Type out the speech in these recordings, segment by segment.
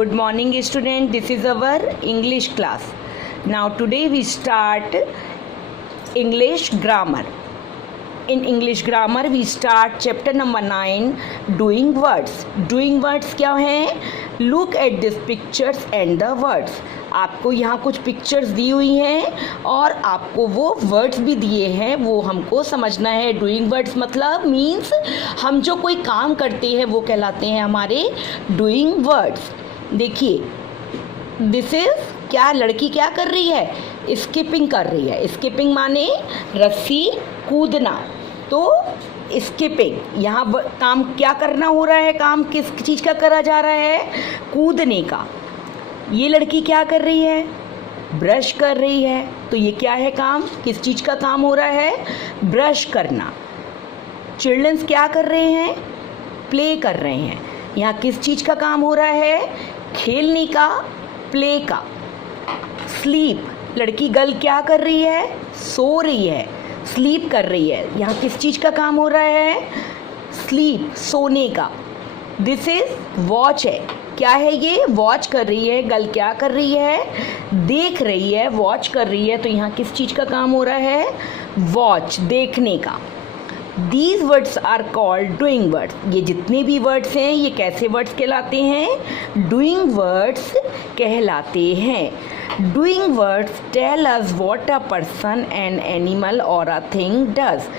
Good morning student, this is our English class. Now today we start English grammar. In English grammar we start chapter number 9 doing words. Doing words क्या हैं? Look at these pictures and the words. आपको यहाँ कुछ pictures दी हुई हैं और आपको वो वर्ड्स भी दिए हैं, वो हमको समझना है. डूइंग वर्ड्स मतलब मीन्स हम जो कोई काम करते हैं वो कहलाते हैं हमारे डूइंग वर्ड्स. देखिए दिस इज क्या लड़की क्या कर रही है? स्किपिंग कर रही है. स्किपिंग माने रस्सी कूदना. तो स्किपिंग यहाँ काम क्या करना हो रहा है? काम किस चीज़ का करा जा रहा है? कूदने का. ये लड़की क्या कर रही है? ब्रश कर रही है. तो ये क्या है काम? किस चीज़ का काम हो रहा है? ब्रश करना. चिल्ड्रंस क्या कर रहे हैं? प्ले कर रहे हैं. यहाँ किस चीज़ का काम हो रहा है? खेलने का, प्ले का. स्लीप, लड़की गर्ल क्या कर रही है? सो रही है, स्लीप कर रही है. यहाँ किस चीज़ का काम हो रहा है? स्लीप, सोने का. दिस इज वॉच है. क्या है ये? वॉच कर रही है. गर्ल क्या कर रही है? देख रही है, वॉच कर रही है. तो यहाँ किस चीज़ का काम हो रहा है? वॉच, देखने का. These words are called doing words. ये जितने भी वर्ड्स हैं ये कैसे वर्ड्स कहलाते हैं? Doing words कहलाते हैं. Doing words tell us what a person, an animal or a thing does.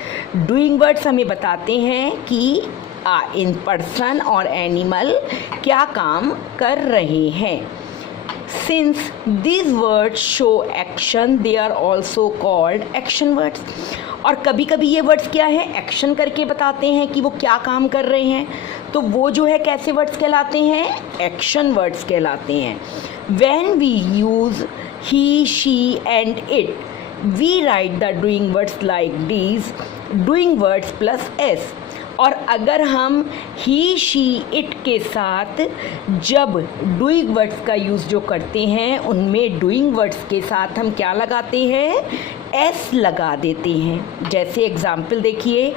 Doing words हमें बताते हैं कि इन पर्सन और एनिमल क्या काम कर रहे हैं. Since these words show action, they are also called action words. और कभी कभी ये वर्ड्स क्या है? एक्शन करके बताते हैं कि वो क्या काम कर रहे हैं. तो वो जो है कैसे वर्ड्स कहलाते हैं? एक्शन वर्ड्स कहलाते हैं. When we use he, she and it, we write the doing words like these, doing words plus s. और अगर हम ही शी इट के साथ जब डूइंग वर्ड्स का यूज़ जो करते हैं उनमें डूइंग वर्ड्स के साथ हम क्या लगाते हैं? एस लगा देते हैं. जैसे एग्जाम्पल देखिए,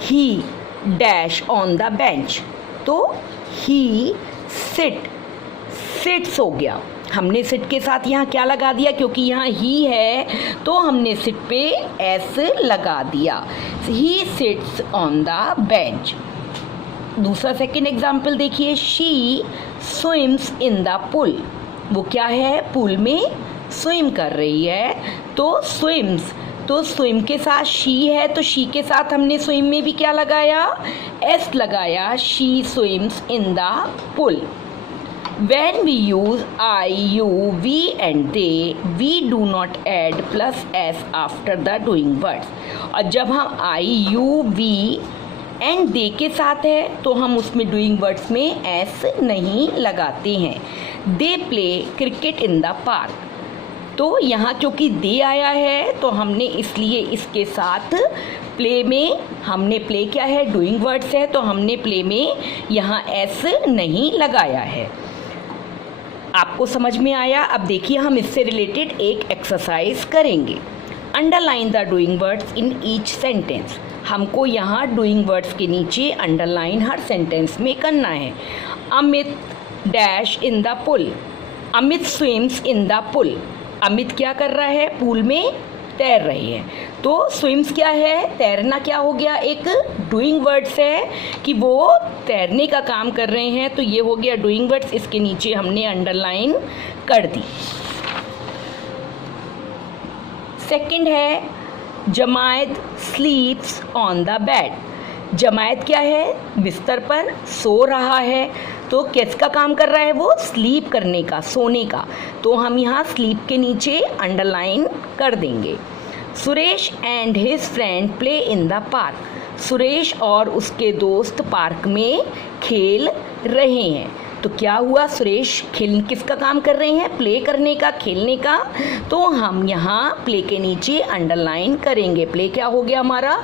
ही डैश ऑन द बेंच. तो ही सिट्स हो गया. हमने सिट के साथ यहाँ क्या लगा दिया? क्योंकि यहाँ ही है तो हमने सिट पे एस लगा दिया. He sits on the bench. दूसरा सेकेंड एग्जाम्पल देखिए, she swims in the pool. वो क्या है? पूल में स्विम कर रही है. तो स्विम्स, तो स्विम के साथ शी है तो शी के साथ हमने स्विम में भी क्या लगाया? एस लगाया. She swims in the pool. When we use I, you, we and they, we do not add plus s after the doing words. और जब हम I, you, we and they के साथ है तो हम उसमें doing words में s नहीं लगाते हैं. They play cricket in the park. तो यहाँ क्योंकि they आया है तो हमने इसलिए इसके साथ प्ले में हमने प्ले क्या है? डूइंग वर्ड्स है तो हमने प्ले में यहाँ s नहीं लगाया है. आपको समझ में आया? अब देखिए हम इससे रिलेटेड एक एक्सरसाइज करेंगे. Underline the doing words in each sentence. हमको यहाँ डूइंग वर्ड्स के नीचे अंडरलाइन हर सेंटेंस में करना है. Amit dash in the pool. Amit swims in the pool. Amit क्या कर रहा है? पूल में तैर रहे हैं. तो स्विम्स क्या है? तैरना क्या हो गया? एक डूइंग वर्ड्स है कि वो तैरने का काम कर रहे हैं. तो ये हो गया डूइंग वर्ड्स. इसके नीचे हमने अंडरलाइन कर दी. सेकंड है जमायत स्लीप्स ऑन द बेड. जमायत क्या है? बिस्तर पर सो रहा है. तो किसका काम कर रहा है वो? स्लीप करने का, सोने का. तो हम यहाँ स्लीप के नीचे अंडरलाइन कर देंगे. Suresh and his friend play in the park. Suresh और उसके दोस्त पार्क में खेल रहे हैं. तो क्या हुआ? सुरेश किसका काम कर रहे हैं? प्ले करने का, खेलने का. तो हम यहाँ प्ले के नीचे अंडरलाइन करेंगे. प्ले क्या हो गया हमारा?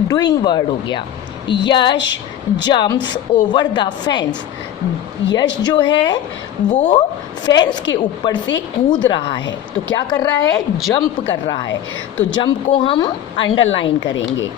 डूइंग वर्ड हो गया. यश जम्प्स ओवर द फेंस. यश जो है वो फेंस के ऊपर से कूद रहा है. तो क्या कर रहा है? जंप कर रहा है. तो जंप को हम अंडरलाइन करेंगे.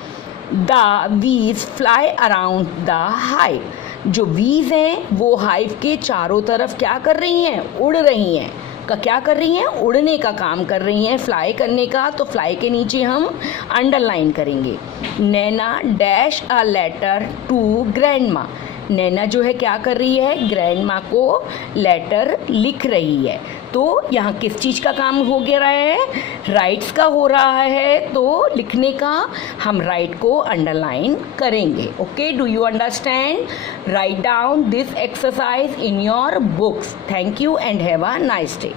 The bees fly around the hive. जो बीज हैं वो हाइव के चारों तरफ क्या कर रही हैं, उड़ रही हैं। क्या कर रही हैं, उड़ने का काम कर रही हैं, फ्लाई करने का। तो फ्लाई के नीचे हम अंडरलाइन करेंगे, Naina dash a letter to grandma. Naina जो है क्या कर रही है, ग्रैंडमा को लेटर लिख रही है। तो यहाँ किस चीज़ का काम हो गया है, राइट्स का हो रहा है। तो लिखने का हम राइट को अंडरलाइन करेंगे। Okay, do you understand? Write down this exercise in your books. Thank you and have a nice day.